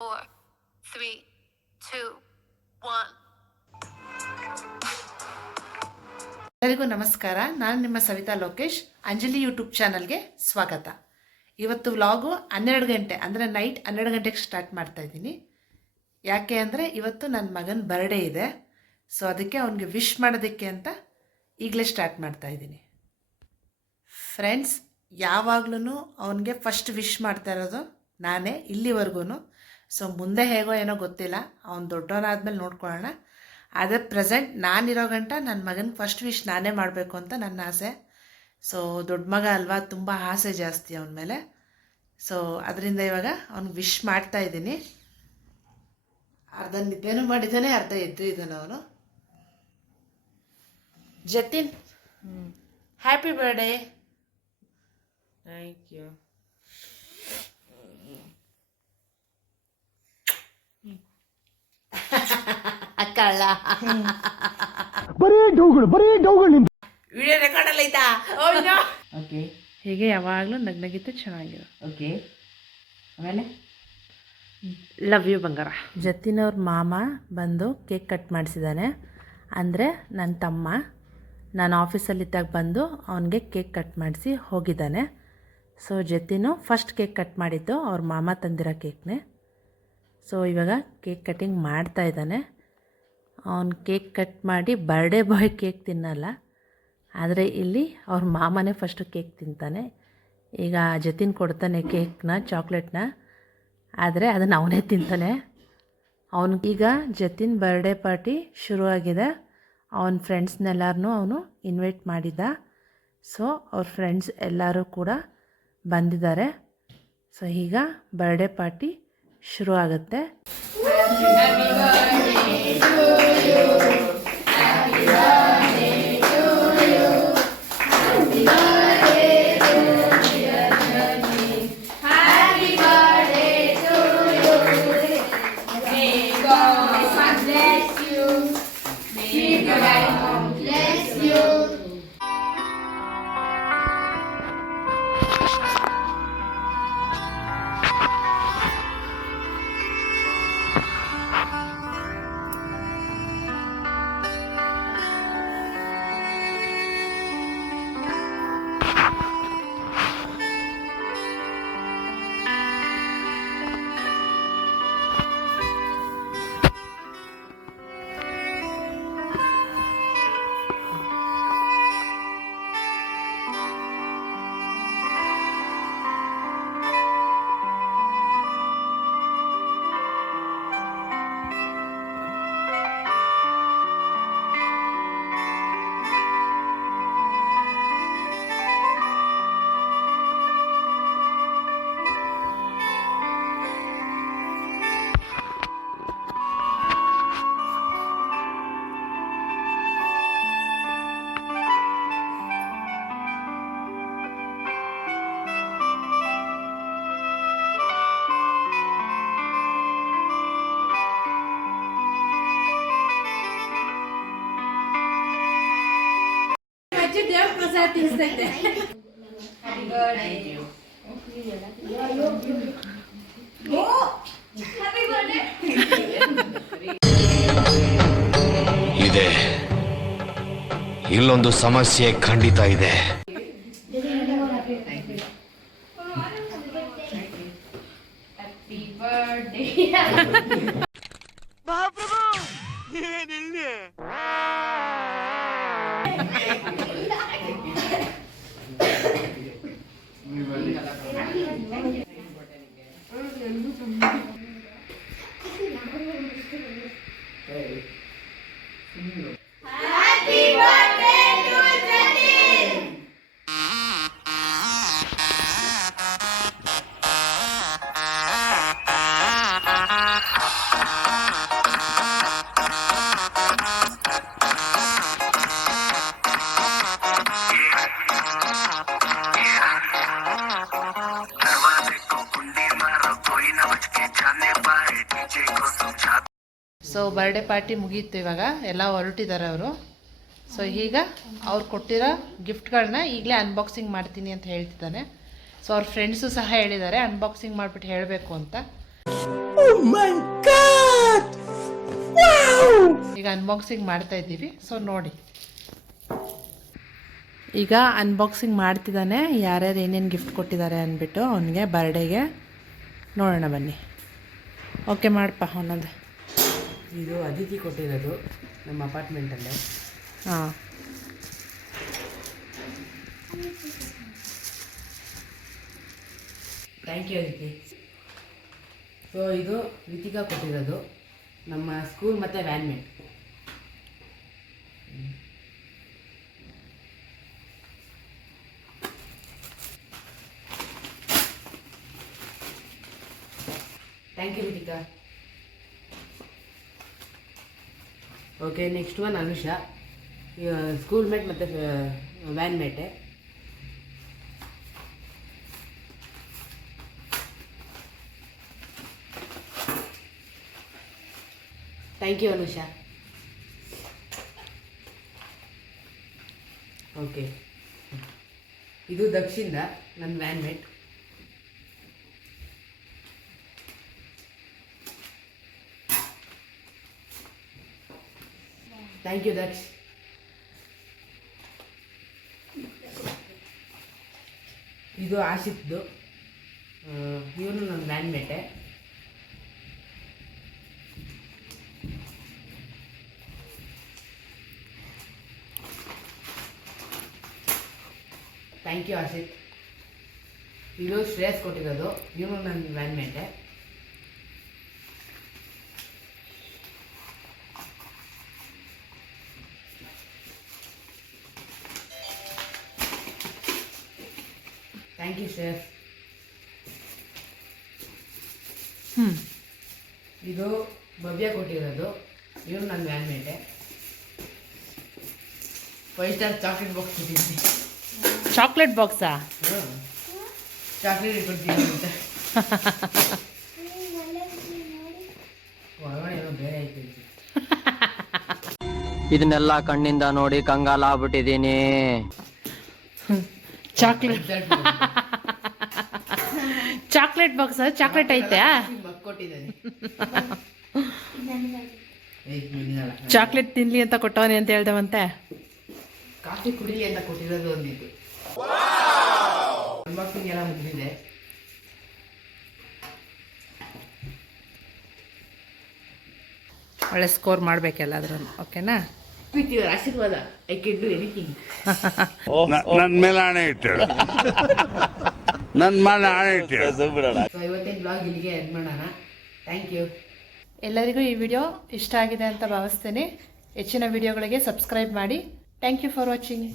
4, 3, 2, 1. ಎಲ್ಲರಿಗೂ ನಮಸ್ಕಾರ. ನಾನು ನಿಮ್ಮ ಸವಿತಾ ಲೋಕೇಶ್. ಅಂಜಲಿ ಯೂಟ್ಯೂಬ್ ಚಾನಲ್ಗೆ ಸ್ವಾಗತ. ಇವತ್ತು ವ್ಲಾಗು 12 ಗಂಟೆ ಅಂದರೆ ನೈಟ್ 12 ಗಂಟೆಗೆ ಸ್ಟಾರ್ಟ್ ಮಾಡ್ತಾ ಇದ್ದೀನಿ. ಯಾಕೆ ಅಂದರೆ ಇವತ್ತು ನನ್ನ ಮಗನ ಬರ್ಡೇ ಇದೆ. ಸೊ ಅದಕ್ಕೆ ಅವನಿಗೆ ವಿಶ್ ಮಾಡೋದಕ್ಕೆ ಅಂತ ಈಗಲೇ ಸ್ಟಾರ್ಟ್ ಮಾಡ್ತಾ ಇದ್ದೀನಿ. ಫ್ರೆಂಡ್ಸ್, ಯಾವಾಗ್ಲೂ ಅವನಿಗೆ ಫಸ್ಟ್ ವಿಶ್ ಮಾಡ್ತಾ ಇರೋದು ನಾನೇ ಇಲ್ಲಿವರೆಗೂ. ಸೊ ಮುಂದೆ ಹೇಗೋ ಏನೋ ಗೊತ್ತಿಲ್ಲ, ಅವ್ನು ದೊಡ್ಡವನಾದ್ಮೇಲೆ ನೋಡ್ಕೊಳ್ಳೋಣ. ಆದರೆ ಪ್ರೆಸೆಂಟ್ ನಾನಿರೋ ಗಂಟ ನನ್ನ ಮಗನ ಫಸ್ಟ್ ವಿಶ್ ನಾನೇ ಮಾಡಬೇಕು ಅಂತ ನನ್ನ ಆಸೆ. ಸೊ ದೊಡ್ಡ ಮಗ ಅಲ್ವಾ, ತುಂಬ ಆಸೆ ಜಾಸ್ತಿ ಅವನ ಮೇಲೆ. ಸೊ ಅದರಿಂದ ಇವಾಗ ಅವ್ನಿಗೆ ವಿಶ್ ಮಾಡ್ತಾ ಇದ್ದೀನಿ. ಅರ್ಧ ನಿದ್ದೆನೂ ಮಾಡಿದ್ದಾನೆ, ಅರ್ಧ ಎದ್ದು ಇದ್ದಾನೆ ಅವನು. Jatin, happy birthday. Thank you. ಅಕ್ಕಳ್ಳ ಬರೀ ಡೌಗಳು ನಿಮ್ದು. ವಿಡಿಯೋ ರೆಕಾರ್ಡ್ ಎಲ್ಲ ಐತಾ? ಓಕೆ ಹೀಗೆ ಯಾವಾಗಲೂ ನಗ್ನಗಿತ್ತು ಚೆನ್ನಾಗಿರೋ. ಓಕೆ, ಆಮೇಲೆ ಲವ್ ಯು ಬಂಗಾರ. ಜತಿನವ್ರ ಮಾಮ ಬಂದು ಕೇಕ್ ಕಟ್ ಮಾಡಿಸಿದ್ದಾನೆ. ಅಂದರೆ ನನ್ನ ತಮ್ಮ ನಾನು ಆಫೀಸಲ್ಲಿದ್ದಾಗ ಬಂದು ಅವನಿಗೆ ಕೇಕ್ ಕಟ್ ಮಾಡಿಸಿ ಹೋಗಿದ್ದಾನೆ. ಸೊ ಜತಿನು ಫಸ್ಟ್ ಕೇಕ್ ಕಟ್ ಮಾಡಿದ್ದು ಅವ್ರ ಮಾಮ ತಂದಿರೋ ಕೇಕ್ನೇ. ಸೊ ಇವಾಗ ಕೇಕ್ ಕಟ್ಟಿಂಗ್ ಮಾಡ್ತಾ ಇದ್ದಾನೆ. ಅವನು ಕೇಕ್ ಕಟ್ ಮಾಡಿ ಬರ್ಡೇ ಬಾಯ್ ಕೇಕ್ ತಿನ್ನಲ್ಲ, ಆದರೆ ಇಲ್ಲಿ ಅವ್ರ ಮಾಮನೇ ಫಸ್ಟು ಕೇಕ್ ತಿಂತಾನೆ. ಈಗ ಜತಿನ್ ಕೊಡ್ತಾನೆ ಕೇಕ್ನ, ಚಾಕ್ಲೇಟ್ನ, ಆದರೆ ಅದನ್ನು ಅವನೇ ತಿಂತಾನೆ. ಅವನಿಗೀಗ ಜತಿನ್ ಬರ್ಡೇ ಪಾರ್ಟಿ ಶುರುವಾಗಿದೆ. ಅವನ ಫ್ರೆಂಡ್ಸ್ನೆಲ್ಲರನ್ನೂ ಅವನು ಇನ್ವೈಟ್ ಮಾಡಿದ್ದ. ಸೊ ಅವ್ರ ಫ್ರೆಂಡ್ಸ್ ಎಲ್ಲರೂ ಕೂಡ ಬಂದಿದ್ದಾರೆ. ಸೊ ಈಗ ಬರ್ಡೇ ಪಾರ್ಟಿ ಶುರು ಆಗುತ್ತೆ. ಇದೆ, ಇಲ್ಲೊಂದು ಸಮಸ್ಯೆ ಖಂಡಿತ ಇದೆ. ಸೊ ಬರ್ಡೇ ಪಾರ್ಟಿ ಮುಗೀತು, ಇವಾಗ ಎಲ್ಲ ಹೊರಟಿದ್ದಾರೆ ಅವರು. ಸೊ ಈಗ ಅವ್ರು ಕೊಟ್ಟಿರೋ ಗಿಫ್ಟ್ಗಳನ್ನ ಈಗಲೇ ಅನ್ಬಾಕ್ಸಿಂಗ್ ಮಾಡ್ತೀನಿ ಅಂತ ಹೇಳ್ತಿದ್ದಾನೆ. ಸೊ ಅವ್ರ ಫ್ರೆಂಡ್ಸು ಸಹ ಹೇಳಿದ್ದಾರೆ ಅನ್ಬಾಕ್ಸಿಂಗ್ ಮಾಡಿಬಿಟ್ಟು ಹೇಳಬೇಕು ಅಂತ. Oh ಈಗ ಅನ್ಬಾಕ್ಸಿಂಗ್ ಮಾಡ್ತಾ ಇದ್ದೀವಿ, ಸೊ ನೋಡಿ. ಈಗ ಅನ್ಬಾಕ್ಸಿಂಗ್ ಮಾಡ್ತಿದ್ದಾನೆ, ಯಾರ್ಯಾರು ಏನೇನು ಗಿಫ್ಟ್ ಕೊಟ್ಟಿದ್ದಾರೆ ಅಂದ್ಬಿಟ್ಟು ಅವನಿಗೆ ಬರ್ಡೇಗೆ. ನೋಡೋಣ ಬನ್ನಿ. ಓಕೆ ಮಾಡಪ್ಪ ಅವನದು. ಇದು ಅದಿತಿ ಕೊಟ್ಟಿರೋದು ನಮ್ಮ ಅಪಾರ್ಟ್ಮೆಂಟಲ್ಲೇ. ಹಾಂ, ಥ್ಯಾಂಕ್ ಯು ಅದಿತಿ. ಸೊ ಇದು ರಿತಿಕಾ ಕೊಟ್ಟಿರೋದು ನಮ್ಮ ಸ್ಕೂಲ್ ಮತ್ತು van mate. Thank you Ritika. Okay, next one Anusha, school mate ಮತ್ತು ವ್ಯಾನ್ ಮೇಟೆ. Thank you Anusha. ಓಕೆ, ಇದು ದಕ್ಷಿಂದ ನನ್ನ van mate. Thank you Daksh. ಇದು ಆಶಿತ್ದು, ಇವನು ನನ್ನ ವ್ಯಾನ್ ಮೇಟೆ. Thank you Ashith. ಇದು ಶ್ರೇಯಸ್ ಕೊಟ್ಟಿರೋದು, ಇವನು ನನ್ನ ವ್ಯಾನ್ ಮೇಟೆ. Thank you Shreyas. ಇದು ಭವ್ಯ ಕೊಟ್ಟಿರೋದು, ಇವನು ನನ್ನ ವ್ಯಾನ್ ಮೇಟೆ. 5 ಸ್ಟಾರ್ ಚಾಕ್ಲೇಟ್ ಬಾಕ್ಸ್ ಕೊಟ್ಟಿದ್ದೀನಿ. ಚಾಕ್ಲೇಟ್ ಬಾಕ್ಸಾ? ಚಾಕ್ಲೇಟ್ ಇಟ್ಕೊಡ್ತೀನಿ ಅಂತ. ಒಳಗಡೆ ಏನೋ ಬೇರೆ ಐತೆ. ಇದನ್ನೆಲ್ಲ ಕಣ್ಣಿಂದ ನೋಡಿ ಕಂಗಾಲಾಗ್ಬಿಟ್ಟಿದ್ದೀನಿ. ಚಾಕ್ಲೇಟ್ ಬಾಕ್ಸ್, ಚಾಕ್ಲೇಟ್ ಐತೆ. ಕೊಟ್ಟಿದ್ದಾನೆ. ಚಾಕ್ಲೇಟ್ ತಿನ್ಲಿ ಅಂತ ಕೊಟ್ಟವನೆ ಅಂತ ಹೇಳ್ದವಂತೆ. ಕಾಫಿ ಕುಡಿಲಿ ಅಂತ ಕೊಟ್ಟಿರೋದು ಒಂದಿತ್ತು. ಅನ್ಬಾಕ್ಸಿಂಗ್ ಎಲ್ಲ ಮುಗಿದಿದೆ. ಒಳ್ಳೆ ಸ್ಕೋರ್ ಮಾಡಬೇಕೆಲ್ಲದ್ರನ್ನು. ಓಕೆನಾ? ವಿತ್ ಯುವರ್ ಆಶೀರ್ವಾದ ಐ ಕ್ಯಾನ್ ಡೂ ಎನಿಥಿಂಗ್. ನನ್ನ ಮೇಲೆ ಆಣೆ ಇಟ್ಟಳು. ನನ್ನ ಮೇಲೆ ಆಣೆ ಇಟ್ಟಳು. ಸೊ ಇವತ್ತಿನ ಬ್ಲಾಗ್ ಇಲ್ಲಿಗೆ ಎಂಡ್ ಮಾಡೋಣ. Thank you. ಎಲ್ಲರಿಗೂ ಈ ವಿಡಿಯೋ ಇಷ್ಟ ಆಗಿದೆ ಅಂತ ಭಾವಿಸ್ತೇನೆ. ಹೆಚ್ಚಿನ ವಿಡಿಯೋಗಳಿಗೆ ಸಬ್ಸ್ಕ್ರೈಬ್ ಮಾಡಿ. Thank you for watching.